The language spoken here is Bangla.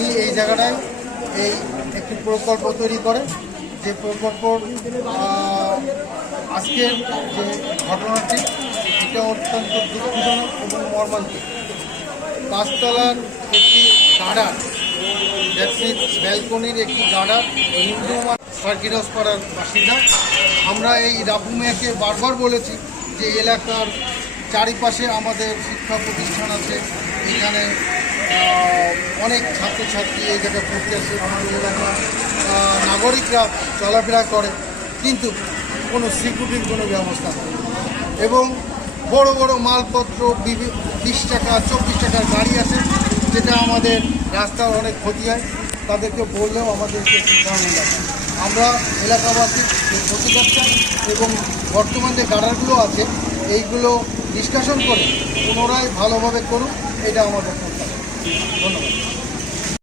তিনি এই জায়গাটায় এই একটি প্রকল্প তৈরি করেন, যে প্রকল্প আজকের যে ঘটনাটি এটা অত্যন্ত দুঃখজনক এবং মর্মান্তিক। পাঁচতলার একটি গার্ডার, ব্যালকনির একটি গার্ডার নিম্নমান সার্কিরস পাড়ার বাসিন্দা। আমরা এই রাবু মিয়াকে বারবার বলেছি যে এলাকার চারিপাশে আমাদের শিক্ষা প্রতিষ্ঠান আছে, এখানে অনেক ছাত্রছাত্রী এই জায়গায় পড়তে আসে, আমাদের এলাকার নাগরিকরা চলাফেরা করে, কিন্তু কোনো সিকিউরিটির কোনো ব্যবস্থা নেই। এবং বড় বড় মালপত্র 20 টাকা 24 টাকার গাড়ি আছে, যেটা আমাদের রাস্তার অনেক ক্ষতি হয়। তাদেরকে বললেও আমাদেরকে সিদ্ধান্ত নেয়। আমরা এলাকাবাসীর প্রতিকার চাই এবং বর্তমান যে গার্ডারগুলো আছে এইগুলো নিষ্কাশন করে পুনরায় ভালোভাবে করুন, এটা আমাদের প্রত্যাশা। ধন্যবাদ।